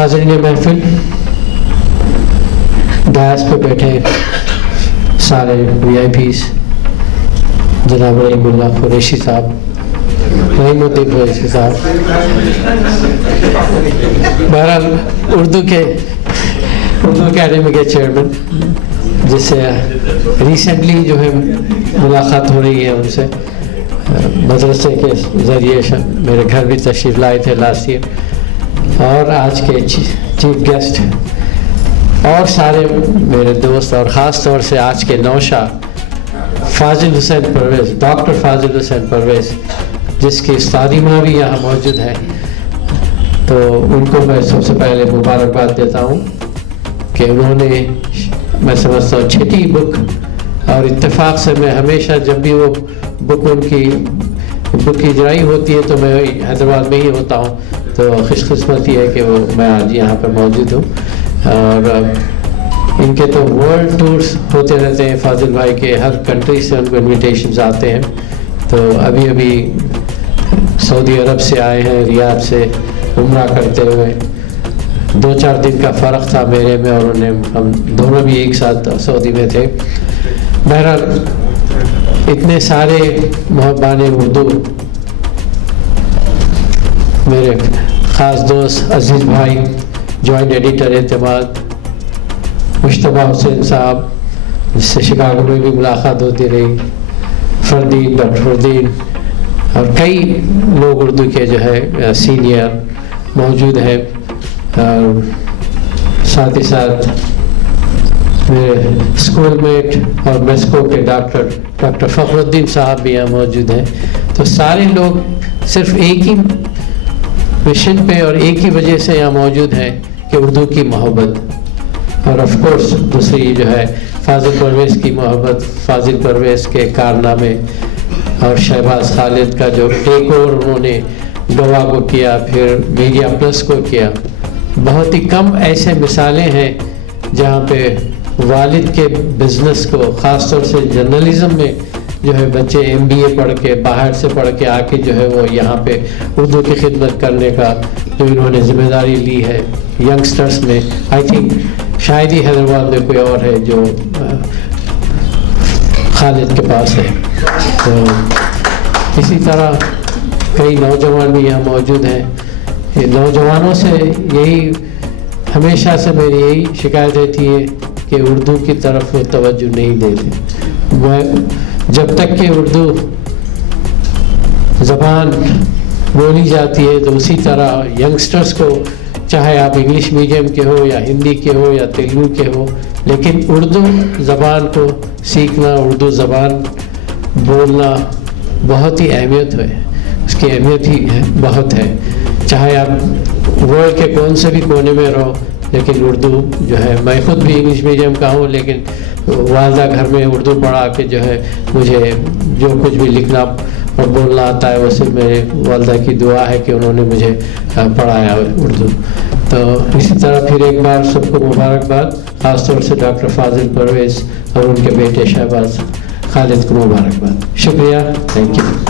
حاضرین محفل، ڈائس پہ بیٹھے سارے وی آئی پیز، جناب رحیم اللہ قریشی صاحب، رحیم الدین قریشی صاحب، بہرحال اردو اکیڈمی کے چیئرمین، جس سے ریسنٹلی جو ہے ملاقات ہو رہی ہے ان سے، مدرسے کے ذریعے میرے گھر بھی تشریف لائے تھے لاسٹ ایئر، اور آج کے چیف گیسٹ اور سارے میرے دوست، اور خاص طور سے آج کے نوشا فاضل حسین پرویز، ڈاکٹر فاضل حسین پرویز، جس کی استادی ماں بھی یہاں موجود ہے، تو ان کو میں سب سے پہلے مبارکباد دیتا ہوں کہ انہوں نے، میں سمجھتا ہوں، چھٹی بک، اور اتفاق سے میں ہمیشہ جب بھی وہ بک کی اجرائی ہوتی ہے تو میں حیدرآباد میں ہی ہوتا ہوں، تو خوش قسمتی ہے کہ میں آج یہاں پہ موجود ہوں۔ اور ان کے تو ورلڈ ٹورز ہوتے رہتے ہیں فاضل بھائی کے، ہر کنٹری سے ان کو انویٹیشنز آتے ہیں، تو ابھی سعودی عرب سے آئے ہیں، ریاض سے عمرہ کرتے ہوئے، 2-4 دن کا فرق تھا میرے میں اور ہم دونوں بھی ایک ساتھ سعودی میں تھے۔ بہرحال اتنے سارے محبان اردو، میرے خاص دوست عزیز بھائی، جوائنٹ ایڈیٹر اعتماد مشتبہ حسین صاحب، جس سے شکاگو میں بھی ملاقات ہوتی رہی، فردین، ڈاکٹر فردین، اور کئی لوگ اردو کے جو ہے سینئر موجود ہیں، اور ساتھ ہی ساتھ میرے اسکول میٹ اور میسکو کے ڈاکٹر فخر الدین صاحب بھی یہاں موجود ہیں۔ تو سارے لوگ صرف ایک ہی مشن پہ اور ایک ہی وجہ سے یہاں موجود ہیں کہ اردو کی محبت، اور آف کورس دوسری جو ہے فاضل پرویز کی محبت، فاضل پرویز کے کارنامے، اور شہباز خالد کا جو ٹیک اوور انہوں نے گوا کو کیا، پھر میڈیا پلس کو کیا۔ بہت ہی کم ایسے مثالیں ہیں جہاں پہ والد کے بزنس کو، خاص طور سے جرنلزم میں جو ہے بچے MBA پڑھ کے، باہر سے پڑھ کے آ کے جو ہے وہ یہاں پہ اردو کی خدمت کرنے کا جو انہوں نے ذمہ داری لی ہے ینگسٹرز میں، آئی تھنک شاید ہی حیدرآباد میں کوئی اور ہے جو خالد کے پاس ہے۔ تو اسی طرح کئی نوجوان بھی یہاں موجود ہیں۔ یہ نوجوانوں سے یہی ہمیشہ سے میری یہی شکایت رہتی ہے کہ اردو کی طرف وہ توجہ نہیں دیتے۔ میں جب تک کہ اردو زبان بولی جاتی ہے تو اسی طرح ینگسٹرز کو، چاہے آپ انگلش میڈیم کے ہو یا ہندی کے ہو یا تیلگو کے ہو، لیکن اردو زبان کو سیکھنا، اردو زبان بولنا بہت ہی اہمیت ہے، اس کی اہمیت ہی بہت ہے، چاہے آپ ورلڈ کے کون سے بھی کونے میں رہو، لیکن اردو جو ہے، میں خود بھی انگلش میڈیم کا ہوں، لیکن والدہ گھر میں اردو پڑھا کے جو ہے مجھے جو کچھ بھی لکھنا اور بولنا آتا ہے وہ صرف میرے والدہ کی دعا ہے کہ انہوں نے مجھے پڑھایا اردو۔ تو اسی طرح پھر ایک بار سب کو مبارکباد، خاص طور سے ڈاکٹر فاضل پرویز اور ان کے بیٹے شہباز خالد کو مبارکباد۔ شکریہ، تھینک یو۔